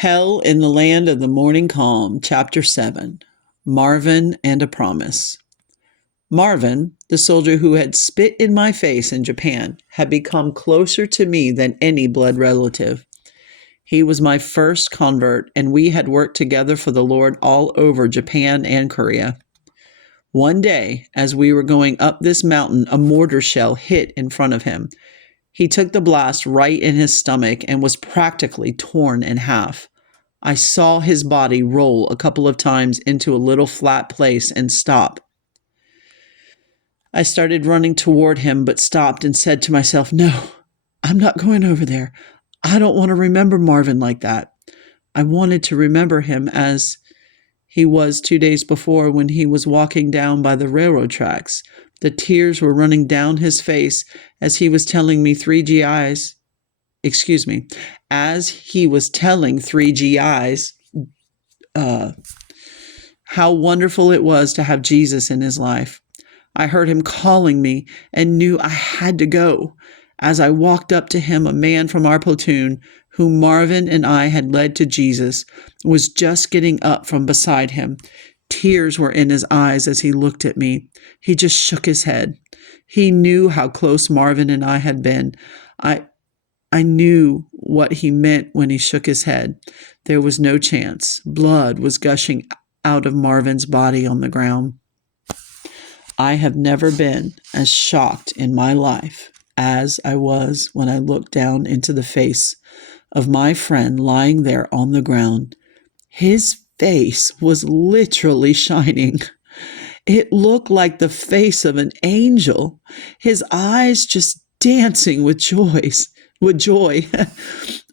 Hell in the Land of the Morning Calm, Chapter 7, Marvin and a Promise. Marvin, the soldier who had spit in my face in Japan, had become closer to me than any blood relative. He was my first convert, and we had worked together for the Lord all over Japan and Korea. One day, as we were going up this mountain, a mortar shell hit in front of him. He took the blast right in his stomach and was practically torn in half. I saw his body roll a couple of times into a little flat place and stop. I started running toward him, but stopped and said to myself, "No, I'm not going over there. I don't want to remember Marvin like that." I wanted to remember him as he was 2 days before when he was walking down by the railroad tracks. The tears were running down his face as he was telling me as he was telling 3GIs how wonderful it was to have Jesus in his life. I heard him calling me and knew I had to go. As I walked up to him, a man from our platoon, whom Marvin and I had led to Jesus, was just getting up from beside him. Tears were in his eyes as he looked at me. He just shook his head. He knew how close Marvin and I had been. I knew what he meant when he shook his head. There was no chance. Blood was gushing out of Marvin's body on the ground. I have never been as shocked in my life as I was when I looked down into the face of my friend lying there on the ground. His face was literally shining. It looked like the face of an angel, his eyes just dancing with joy.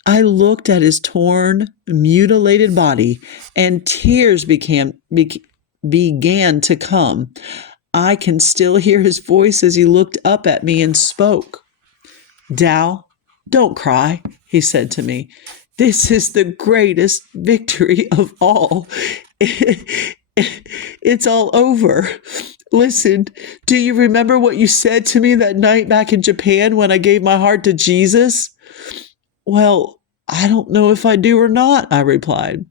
I looked at his torn, mutilated body, and tears began to come. I can still hear his voice as he looked up at me and spoke. "Dal, don't cry," he said to me. "This is the greatest victory of all. It's all over. Listen, do you remember what you said to me that night back in Japan when I gave my heart to Jesus?" "Well, I don't know if I do or not," I replied.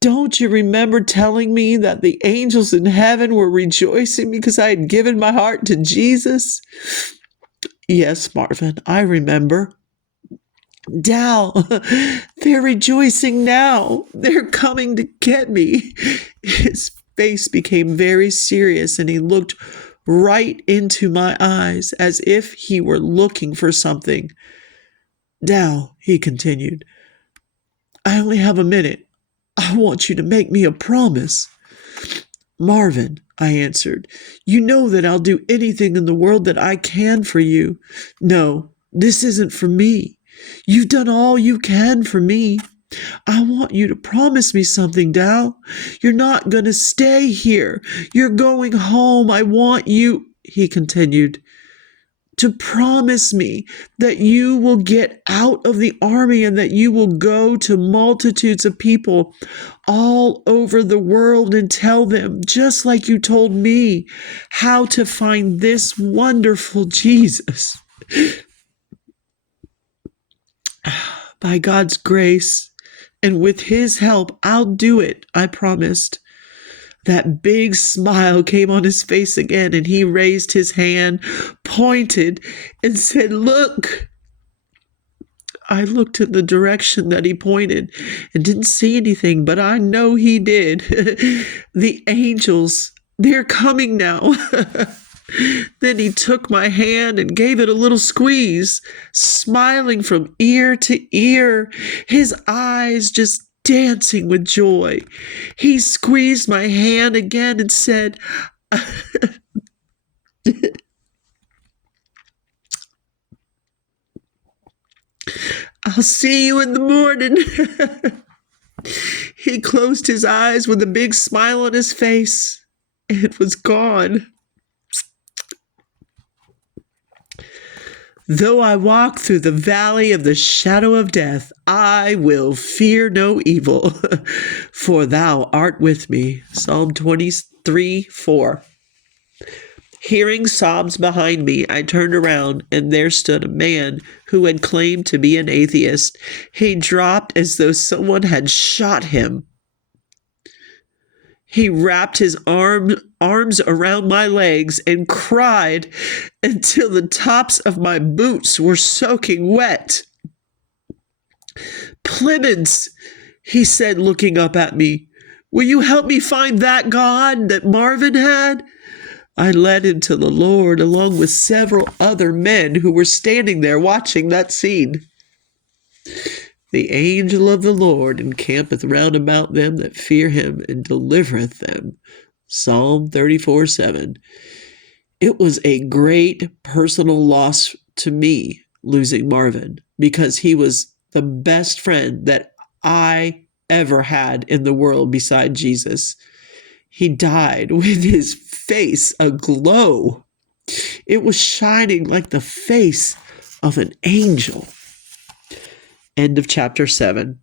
"Don't you remember telling me that the angels in heaven were rejoicing because I had given my heart to Jesus?" "Yes, Marvin, I remember." "Dal, they're rejoicing now. They're coming to get me." His face became very serious and he looked right into my eyes as if he were looking for something. "Dal," he continued, "I only have a minute. I want you to make me a promise." "Marvin," I answered, "you know that I'll do anything in the world that I can for you." "No, this isn't for me. You've done all you can for me. I want you to promise me something, Dal. You're not going to stay here. You're going home. I want you," he continued, "to promise me that you will get out of the army and that you will go to multitudes of people all over the world and tell them, just like you told me, how to find this wonderful Jesus." "By God's grace and with his help, I'll do it," I promised. That big smile came on his face again, and he raised his hand, pointed, and said, "Look." I looked in the direction that he pointed and didn't see anything, but I know he did. The angels, they're coming now. Then he took my hand and gave it a little squeeze, smiling from ear to ear, his eyes just dancing with joy. He squeezed my hand again and said, "I'll see you in the morning." He closed his eyes with a big smile on his face. It was gone. "Though I walk through the valley of the shadow of death, I will fear no evil, for thou art with me." Psalm 23:4. Hearing sobs behind me, I turned around, and there stood a man who had claimed to be an atheist. He dropped as though someone had shot him. He wrapped his arms around my legs and cried until the tops of my boots were soaking wet. "Plemmons," he said, looking up at me, "will you help me find that God that Marvin had?" I led him to the Lord along with several other men who were standing there watching that scene. "The angel of the Lord encampeth round about them that fear him and delivereth them." Psalm 34:7. It was a great personal loss to me losing Marvin, because he was the best friend that I ever had in the world beside Jesus. He died with his face aglow. It was shining like the face of an angel. End of chapter 7.